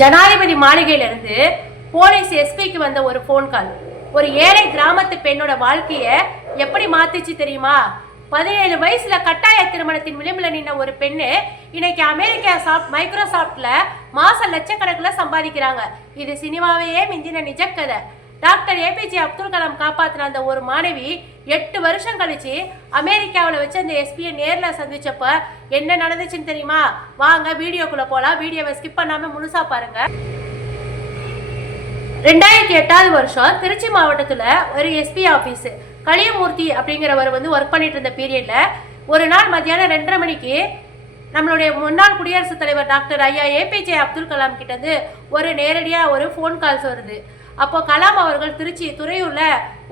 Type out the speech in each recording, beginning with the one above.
ஜனாதிபதி மாளிகையிலிருந்து போலீஸ் எஸ்பிக்கு வந்த ஒரு ஃபோன் கால் ஒரு ஏழை கிராமத்து பெண்ணோட வாழ்க்கையை எப்படி மாத்துச்சு தெரியுமா? 17 வயசுல கட்டாய திருமணத்தின் விளிம்புல நின்ன ஒரு பெண்ணு இன்னைக்கு அமெரிக்கா மைக்ரோசாப்ட்ல மாசம் லட்சக்கணக்கில் சம்பாதிக்கிறாங்க. இது சினிமாவையே மிஞ்சின நிஜக்கதை. டாக்டர் ஏபிஜே அப்துல் கலாம் காப்பாற்றின அந்த ஒரு மாணவி 8 வருஷம் கழிச்சு அமெரிக்காவில் வச்சு அந்த எஸ்பியை நேரில் சந்திச்சப்ப என்ன நடந்துச்சுன்னு தெரியுமா? வாங்க வீடியோக்குள்ள போலாம். வீடியோவை ஸ்கிப் பண்ணாம முழுசா பாருங்க. 2008 வருஷம் திருச்சி மாவட்டத்தில் ஒரு எஸ்பி ஆஃபீஸு கலியமூர்த்தி அப்படிங்கிறவர் ஒர்க் பண்ணிட்டு இருந்த பீரியட்ல ஒரு நாள் மத்தியானம் 2:30 மணிக்கு நம்மளுடைய முன்னாள் குடியரசுத் தலைவர் டாக்டர் ஐயா ஏபிஜே அப்துல் கலாம் கிட்டேருந்து ஒரு நேரடியாக ஒரு ஃபோன் கால்ஸ் வருது. அப்போ கலாம் அவர்கள் திருச்சி துறையூர்ல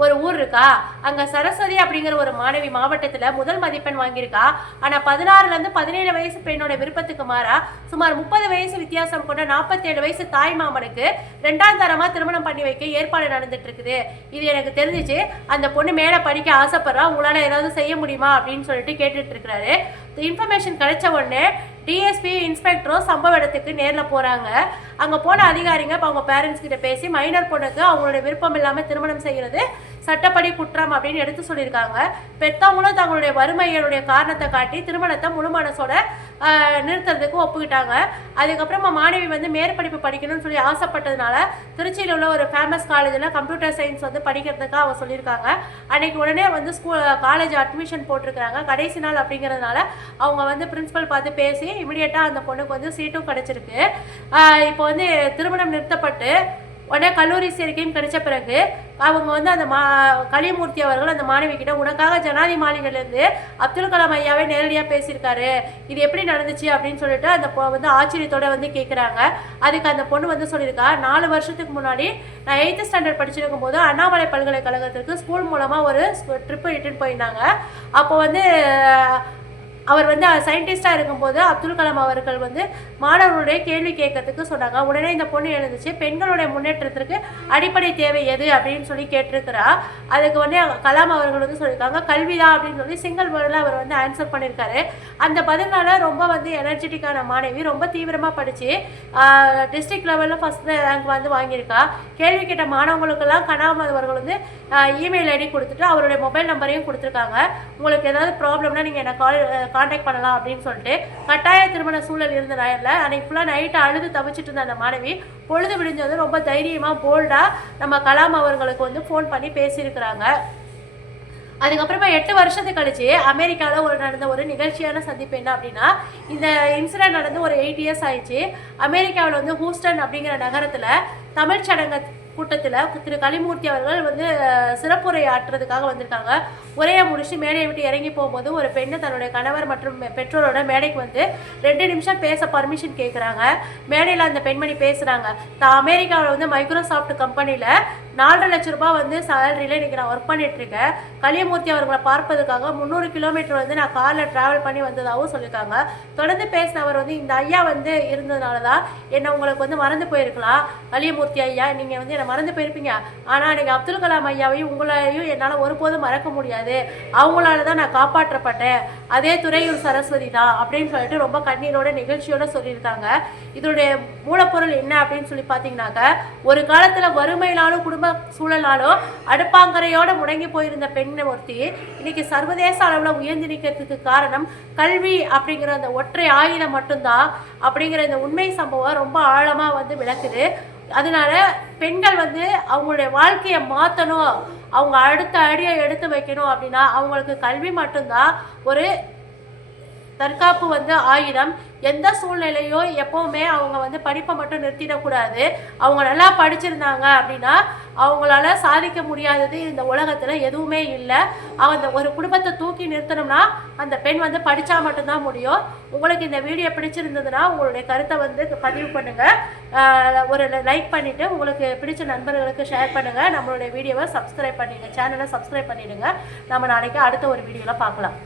ஒரு ஊர் இருக்கா, அங்கே சரஸ்வதி அப்படிங்கிற ஒரு மாணவி மாவட்டத்தில் முதல் மதிப்பெண் வாங்கியிருக்கா. ஆனால் 16லேருந்து 17 வயசு பெண்ணோட விருப்பத்துக்கு மாறா சுமார் 30 வயசு வித்தியாசம் கொண்ட 47 வயசு தாய் மாமனுக்கு 2ஆம் தரமாக திருமணம் பண்ணி வைக்க ஏற்பாடு நடந்துட்டு இருக்குது. இது எனக்கு தெரிஞ்சிச்சு. அந்த பொண்ணு மேலே படிக்க ஆசைப்படுறா, உங்களால் ஏதாவது செய்ய முடியுமா அப்படின்னு சொல்லிட்டு கேட்டுட்டு இருக்கிறாரு. இன்ஃபர்மேஷன் கிடைச்ச உடனே டிஎஸ்பி இன்ஸ்பெக்டரும் சம்பவ இடத்துக்கு நேரில் போகிறாங்க. அங்கே போன அதிகாரிங்க இப்போ அவங்க பேரண்ட்ஸ் கிட்ட பேசி மைனர் பொண்ணுக்கு அவங்களுடைய விருப்பம் இல்லாமல் திருமணம் செய்கிறது சட்டப்படி குற்றம் அப்படின்னு எடுத்து சொல்லியிருக்காங்க. பெற்றவங்களும் தங்களுடைய வறுமைகளுடைய காரணத்தை காட்டி திருமணத்தை முழு மனசோட நிறுத்துறதுக்கு ஒப்புக்கிட்டாங்க. அதுக்கப்புறமா மாணவி மேற்படிப்பு படிக்கணும்னு சொல்லி ஆசைப்பட்டதுனால திருச்சியில் உள்ள ஒரு ஃபேமஸ் காலேஜில் கம்ப்யூட்டர் சயின்ஸ் படிக்கிறதுக்காக அவங்க சொல்லியிருக்காங்க. அன்னைக்கு உடனே காலேஜ் அட்மிஷன் போட்டிருக்கிறாங்க. கடைசி நாள் அப்படிங்கிறதுனால அவங்க பிரின்சிபல் பார்த்து பேசி இமிடியேட்டாக அந்த பொண்ணுக்கு சீட்டும் கிடைச்சிருக்கு. இப்போ திருமணம் நிறுத்தப்பட்டு உடனே கல்லூரி சேர்க்கையும் கிடைச்ச பிறகு அவங்க அந்த கலியமூர்த்தி அவர்கள் அந்த மாணவி கிட்ட உனக்காக ஜனாதிபதி மாளிகையிலேருந்து அப்துல் கலாம் ஐயாவே நேரடியாக பேசியிருக்காரு, இது எப்படி நடந்துச்சு அப்படின்னு சொல்லிட்டு அந்த ஆச்சரியத்தோட கேட்குறாங்க. அதுக்கு அந்த பொண்ணு சொல்லியிருக்கா, 4 வருஷத்துக்கு முன்னாடி நான் 8th ஸ்டாண்டர்ட் படிச்சிருக்கும் போது அண்ணாமலை பல்கலைக்கழகத்திற்கு ஸ்கூல் மூலமாக ஒரு ட்ரிப்பு இட்டுன்னு போயிருந்தாங்க. அப்போ அவர் சயின்டிஸ்டாக இருக்கும்போது அப்துல் கலாம் அவர்கள் மாணவர்களுடைய கேள்வி கேட்கறதுக்கு சொன்னாங்க. உடனே இந்த பொண்ணு எழுந்துச்சு, பெண்களுடைய முன்னேற்றத்திற்கு அடிப்படை தேவை எது அப்படின்னு சொல்லி கேட்டிருக்கிறா. அதுக்கு கலாம் அவர்கள் சொல்லியிருக்காங்க கல்விதான் அப்படின்னு சொல்லி சிங்கிள் வேர்டில் அவர் ஆன்சர் பண்ணியிருக்காரு. அந்த பதினால ரொம்ப எனர்ஜெட்டிக்கான மாணவி ரொம்ப தீவிரமாக படித்து டிஸ்ட்ரிக்ட் லெவலில் ஃபஸ்ட் ரேங்க் வாங்கியிருக்கா. கேள்வி கேட்ட மாணவங்களுக்கெல்லாம் கலாம் அவர்கள் இமெயில் ஐடி கொடுத்துட்டு அவருடைய மொபைல் நம்பரையும் கொடுத்துருக்காங்க. உங்களுக்கு ஏதாவது ப்ராப்ளம்னா நீங்கள் என்ன கான்டாக்ட் பண்ணலாம் அப்படின்னு சொல்லிட்டு கட்டாய திருமண சூழல் இருந்த நாளில் அன்னைக்கு ஃபுல்லாக நைட்டு அழுது தவிச்சிட்டு இருந்த அந்த மாணவி பொழுது விடிஞ்சது ரொம்ப தைரியமாக போல்டாக நம்ம கலாம் அவர்களுக்கு ஃபோன் பண்ணி பேசியிருக்கிறாங்க. அதுக்கப்புறமா 8 வருஷத்துக்கு கழிச்சு அமெரிக்காவில் நடந்த ஒரு நிகழ்ச்சியான சந்திப்பு என்ன அப்படின்னா, இந்த இன்சிடென்ட் நடந்து ஒரு 8 இயர்ஸ் ஆயிடுச்சு. அமெரிக்காவில் ஹூஸ்டன் அப்படிங்கிற நகரத்தில் தமிழ் சடங்கு கூட்டத்தில் திரு கலிமூர்த்தி அவர்கள் சிறப்புரை ஆற்றுறதுக்காக வந்திருக்காங்க. உரையை முடிச்சு மேடையை விட்டு இறங்கி போகும்போது ஒரு பெண்ணு தன்னுடைய கணவர் மற்றும் பெற்றோரோட மேடைக்கு 2 நிமிஷம் பேச பர்மிஷன் கேட்குறாங்க. மேடையில் அந்த பெண்மணி பேசுகிறாங்க, தான் அமெரிக்காவில் மைக்ரோசாஃப்ட் கம்பெனியில் 4.5 லட்ச ரூபாய் சேலரியில் இன்றைக்கி நான் ஒர்க் பண்ணிகிட்ருக்கேன். கலியமூர்த்தி அவர்களை பார்ப்பதுக்காக 300 கிலோமீட்டர் நான் காரில் ட்ராவல் பண்ணி வந்ததாகவும் சொல்லியிருக்காங்க. தொடர்ந்து பேசினவர் இந்த ஐயா இருந்ததுனால தான் என்னை உங்களுக்கு மறந்து போயிருக்கலாம். கலியமூர்த்தி ஐயா, நீங்கள் என்னை மறந்து போயிருப்பீங்க, ஆனால் அன்றைக்கி அப்துல் கலாம் ஐயாவையும் உங்களையும் என்னால் ஒருபோதும் மறக்க முடியாது. அவங்களால தான் நான் காப்பாற்றப்பட்டேன். அதே துறையூர் சரஸ்வதி தான் அப்படின்னு சொல்லிட்டு ரொம்ப கண்ணீரோட நிகழ்ச்சியோட சொல்லியிருக்காங்க. இதனுடைய மூலப்பொருள் என்ன அப்படின்னு சொல்லி பார்த்தீங்கன்னாக்க, ஒரு காலத்தில் வறுமையினாலும் குடும்ப சூழலாலும் அடுப்பாங்கரையோட முடங்கி போயிருந்த பெண்ணை ஒருத்தி இன்னைக்கு சர்வதேச அளவில் உயர்ந்து நிற்கிறதுக்கு காரணம் கல்வி அப்படிங்கிற அந்த ஒற்றை ஆயுதம் மட்டும்தான் அப்படிங்கிற இந்த உண்மை சம்பவம் ரொம்ப ஆழமாக விளக்குது. அதனால பெண்கள் அவங்களுடைய வாழ்க்கையை மாற்றணும், அவங்க அடுத்த அடியை எடுத்து வைக்கணும் அப்படின்னா அவங்களுக்கு கல்வி மட்டும்தான் ஒரு தற்காப்பு ஆயுதம். எந்த சூழ்நிலையோ எப்போவுமே அவங்க படிப்பை மட்டும் நிறுத்திடக்கூடாது. அவங்க நல்லா படிச்சிருந்தாங்க அப்படின்னா அவங்களால சாதிக்க முடியாதது இந்த உலகத்தில் எதுவுமே இல்லை. அந்த ஒரு குடும்பத்தை தூக்கி நிறுத்தணும்னா அந்த பெண் படித்தா மட்டும்தான் முடியும். உங்களுக்கு இந்த வீடியோ பிடிச்சிருந்ததுன்னா உங்களுடைய கருத்தை பதிவு பண்ணுங்கள். ஒரு லைக் பண்ணிவிட்டு உங்களுக்கு பிடிச்ச நண்பர்களுக்கு ஷேர் பண்ணுங்கள். நம்மளுடைய வீடியோவை சப்ஸ்கிரைப் பண்ணிடுங்க, சேனலை சப்ஸ்கிரைப் பண்ணிவிடுங்க. நம்ம நாளைக்கு அடுத்த ஒரு வீடியோவில் பார்க்கலாம்.